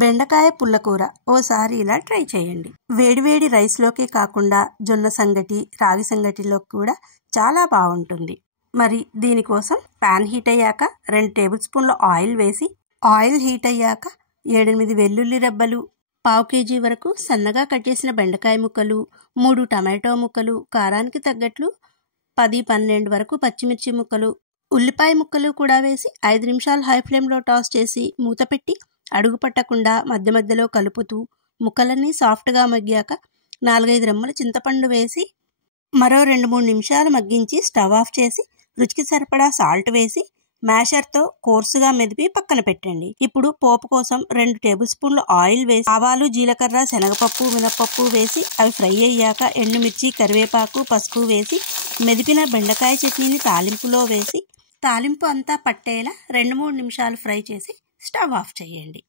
బెండకాయ పుల్లకూర ఓసారి ఇలా ట్రై చేయండి. వేడివేడి రైస్లోకే కాకుండా జొన్న సంగటి, రాగి సంగటిలో కూడా చాలా బాగుంటుంది. మరి దీనికోసం పాన్ హీట్ అయ్యాక 2 టేబుల్ స్పూన్ల ఆయిల్ వేసి, ఆయిల్ హీట్ అయ్యాక 7-8 వెల్లుల్లి రెబ్బలు, 1/2 కేజీ వరకు సన్నగా కట్ చేసిన బెండకాయ ముక్కలు, 3 టమాటో ముక్కలు, కారానికి తగ్గట్లు 10-12 వరకు పచ్చిమిర్చి ముక్కలు, ఉల్లిపాయ ముక్కలు కూడా వేసి 5 నిమిషాలు హై ఫ్లేమ్లో టాస్ చేసి మూత పెట్టి అడుగు పట్టకుండా మధ్య మధ్యలో కలుపుతూ ముక్కలన్నీ సాఫ్ట్గా మగ్గాక 4-5 రెమ్మల చింతపండు వేసి మరో 2-3 నిమిషాలు మగ్గించి స్టవ్ ఆఫ్ చేసి రుచికి సరిపడా సాల్ట్ వేసి మ్యాషర్తో కోర్సుగా మెదిపి పక్కన పెట్టండి. ఇప్పుడు పోపు కోసం 2 టేబుల్ స్పూన్ల ఆయిల్ వేసి ఆవాలు, జీలకర్ర, శనగపప్పు, మినపప్పు వేసి అవి ఫ్రై అయ్యాక ఎండుమిర్చి, కరివేపాకు, పసుపు వేసి మెదిపిన బెండకాయ చట్నీని తాలింపులో వేసి తాలింపు అంతా పట్టేలా 2-3 నిమిషాలు ఫ్రై చేసి స్టవ్ ఆఫ్ చేయండి.